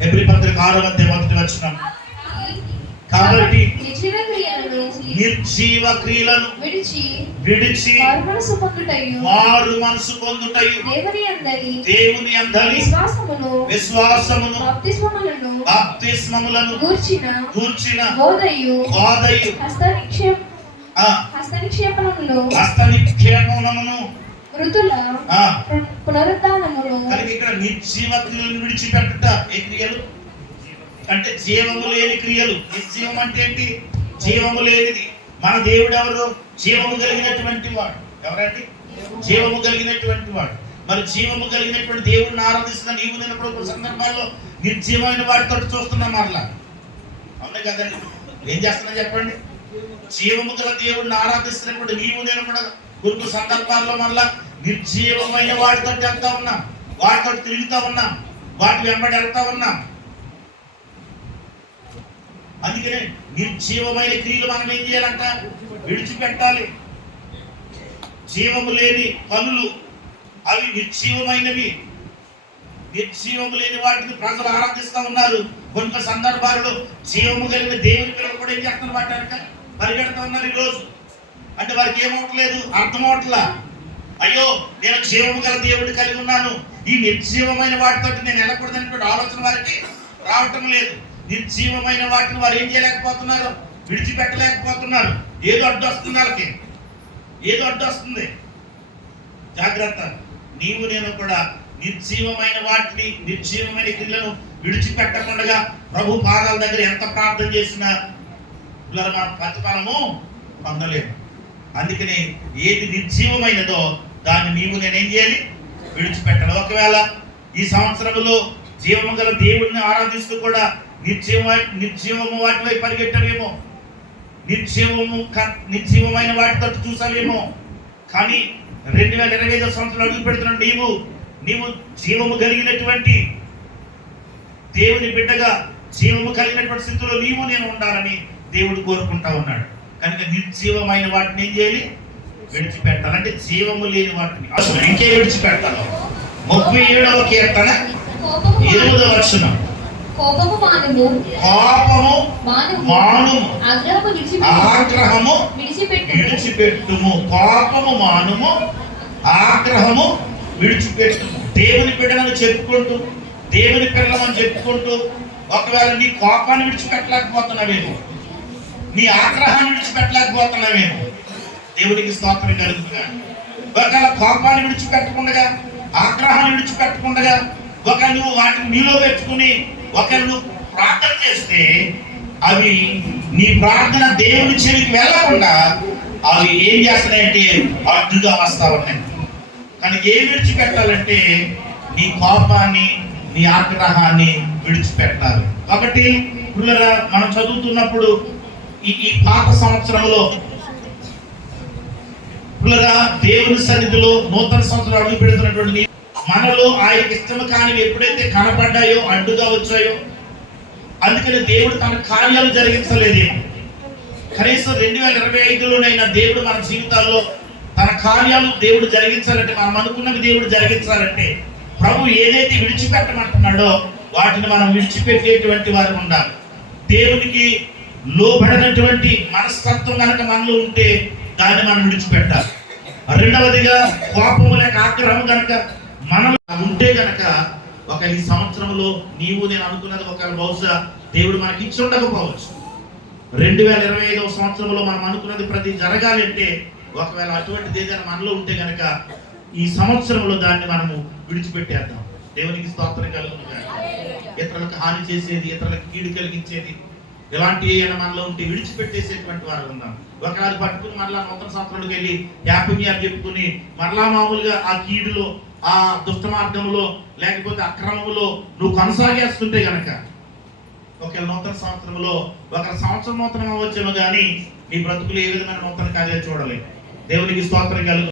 Hebrew పత్రిక 6వ అధ్యాయం 1వ వచనం. కాబట్టి నిర్జీవ క్రియలను విడిచి మారు మనసు పొందుటయు దేవుని అందరి విశ్వాసమును బాప్తిస్మములను గూర్చిన బోధయు హస్తనిక్షేపణమును మృతుల పునరుద్ధానమును. ఇక్కడ నిర్జీవ క్రియలను విడిచిపెట్టుట. ఏ క్రియలు అంటే జీవము లేని క్రియలు. నిర్జీవం అంటే ఏంటి? జీవము లేనిది. మన దేవుడు ఎవరు? జీవము కలిగినటువంటి వాడు. ఎవరండి? జీవము కలిగినటువంటి వాడు. మరి జీవము కలిగినటువంటి దేవుడిని ఆరాధిస్తున్న నీవు నేను కూడా సందర్భాల్లో నిర్జీవమైన వాడితో చూస్తున్నాం. మరలా అవునే కదండి? ఏం చేస్తున్నా చెప్పండి? జీవము గల దేవుడిని ఆరాధిస్తున్నప్పుడు నీవు నేను కూడా కొన్ని సందర్భాల్లో మళ్ళా నిర్జీవమైన వాటితో వెళ్తా ఉన్నాం, వాటితో తిరుగుతా ఉన్నాం, వాటి వెంబడి వెళ్తా ఉన్నాం. అందుకనే నిర్జీవమైన క్రియలు మనం ఏం చేయాలంట? విడిచిపెట్టాలి. జీవము లేని పనులు అవి నిర్జీవమైనవి. నిర్జీవము లేని వాటిని ప్రజలు ఆరాధిస్తూ ఉన్నారు. కొన్ని సందర్భాలలో జీవము కలిగిన దేవుని పిల్లలు కూడా ఏం చేస్తున్నారు? వాటి వెనక పరిగెడుతూ ఉన్నారు ఈరోజు. అంటే వారికి ఏమవట్లేదు, అర్థం అవట్లా. అయ్యో నేను జీవము గల దేవుడిని కలిగి ఉన్నాను, ఈ నిర్జీవమైన వాటితో నేను వెళ్ళకూడదనేటువంటి ఆలోచన వారికి రావటం లేదు. నిర్జీవమైన వాటిని వారు ఏం చేయలేకపోతున్నారు? విడిచిపెట్టలేకపోతున్నారు. ఏదో అడ్డు వస్తుంది వాళ్ళకి, ఏదో అడ్డు వస్తుంది. జాగ్రత్త. నీవు నేను కూడా నిర్జీవమైన వాటిని, నిర్జీవమైన క్రియలను విడిచిపెట్టకుండా ప్రభు పాదాల దగ్గర ఎంత ప్రార్థన చేసినా మన ప్రతిఫలము పొందలేము. అందుకని ఏది నిర్జీవమైనదో దాన్ని నీవు నేనేం చేయాలి? విడిచిపెట్టాలి. ఒకవేళ ఈ సంవత్సరంలో జీవము గల దేవుడిని ఆరాధిస్తూ కూడా నిర్జీవము వాటి వైపు పరిగెట్టవేమో, నిర్జీవమైన వాటితో చూసావేమో. కానీ 2025 సంవత్సరాలు అడుగు పెడుతున్నాడు నీవు జీవము కలిగినటువంటి దేవుని బిడ్డగా, జీవము కలిగినటువంటి స్థితిలో నీవు నేను ఉండాలని దేవుడు కోరుకుంటా ఉన్నాడు. కనుక నిర్జీవమైన వాటిని ఏం చేయాలి? విడిచిపెట్టాలి. అంటే జీవము లేని వాటిని అసలు ఇంకే విడిచిపెట్టాలి. 37వ కీర్తన 8వ వచనం. కోపము మానుము, ఆగ్రహము విడిచిపెట్టుము. కోపము మానుము, ఆగ్రహము విడిచిపెట్టుము. దేవుని బిడ్డలను చెప్పుకుంటూ, దేవుని పిల్లలను చెప్పుకుంటూ ఒకవేళ నీ కోపాన్ని విడిచిపెట్టలేకపోతున్నావేమో, నీ ఆగ్రహాన్ని విడిచిపెట్టలేకపోతున్నావేమో. దేవునికి స్తోత్రం కలుగుతున్నాను. ఒకవేళ కోపాన్ని విడిచిపెట్టకుండా, ఆగ్రహాన్ని విడిచిపెట్టకుండా ఒక నువ్వు వాటిని నీలో పెట్టుకుని ఒకళ్ళు ప్రార్థన చేస్తే అవి నీ ప్రార్థన దేవుని చెవికి వెళ్ళకుండా అవి ఏం చేస్తున్నాయంటే అడ్డుగా వస్తా ఉన్నాయి. కానీ ఏం విడిచిపెట్టాలంటే నీ కోపాన్ని, నీ ఆగ్రహాన్ని విడిచిపెట్టాలి. కాబట్టి పిల్లరా, మనం చదువుతున్నప్పుడు ఈ పాత సంవత్సరంలో పిల్లరా దేవుని సన్నిధిలో నూతన సంవత్సరం అడుగు పెడుతున్నటువంటి మనలో ఆయనకి ఇష్టము కానివి ఎప్పుడైతే కనపడ్డాయో, అడ్డుగా వచ్చాయో, అందుకని దేవుడు తన కార్యాలు జరిగించలేదేమో. కనీసం 2025లోనైనా దేవుడు మన జీవితాల్లో తన కార్యాలు దేవుడు జరిగించాలంటే, మనం అనుకున్నవి దేవుడు జరిగించాలంటే ప్రభు ఏదైతే విడిచిపెట్టమంటున్నాడో వాటిని మనం విడిచిపెట్టేటువంటి వారు ఉండాలి. దేవునికి లోబడినటువంటి మనస్తత్వం కనుక మనలో ఉంటే దాన్ని మనం విడిచిపెట్టాలి. రెండవదిగా కోపము లేక ఆగ్రహం కనుక మనం ఉంటే కనుక ఈ సంవత్సరంలో నీవు నేను అనుకున్నది ఒకవేళ బహుశా దేవుడు మనకి ఇచ్చి ఉండకపోవచ్చు. 2025వ సంవత్సరంలో మనం అనుకున్నది ప్రతి జరగాలి అంటే ఒకవేళ అటువంటిది ఏదైనా మనలో ఉంటే కనుక ఈ సంవత్సరంలో దాన్ని మనము విడిచిపెట్టేద్దాం. దేవునికి స్తోత్రం కలుగును గాక. ఇతరులకు హాని చేసేది, ఇతరులకు కీడు కలిగించేది, ఇలాంటి ఏమైనా మనలో ఉంటే విడిచిపెట్టేసేటువంటి వారు ఉన్నాం. ఒకవేళ పట్టుకుని మరలా నూతన సంవత్సరానికి వెళ్ళి హ్యాపీ న్యూ ఇయర్ చెప్పుకుని మరలా మామూలుగా ఆ కీడులో, ఆ దుష్ట మార్గంలో, లేకపోతే అక్రమంలో నువ్వు కొనసాగేస్తుంటే గనక ఒకవేళ నూతన సంవత్సరంలో ఒక సంవత్సరం నూతనం అవ్వచ్చేమో కానీ నీ బ్రతుకులు ఏ విధమైన నూతన కార్యాలు చూడలేదు. దేవునికి స్తోత్రం కలుగు.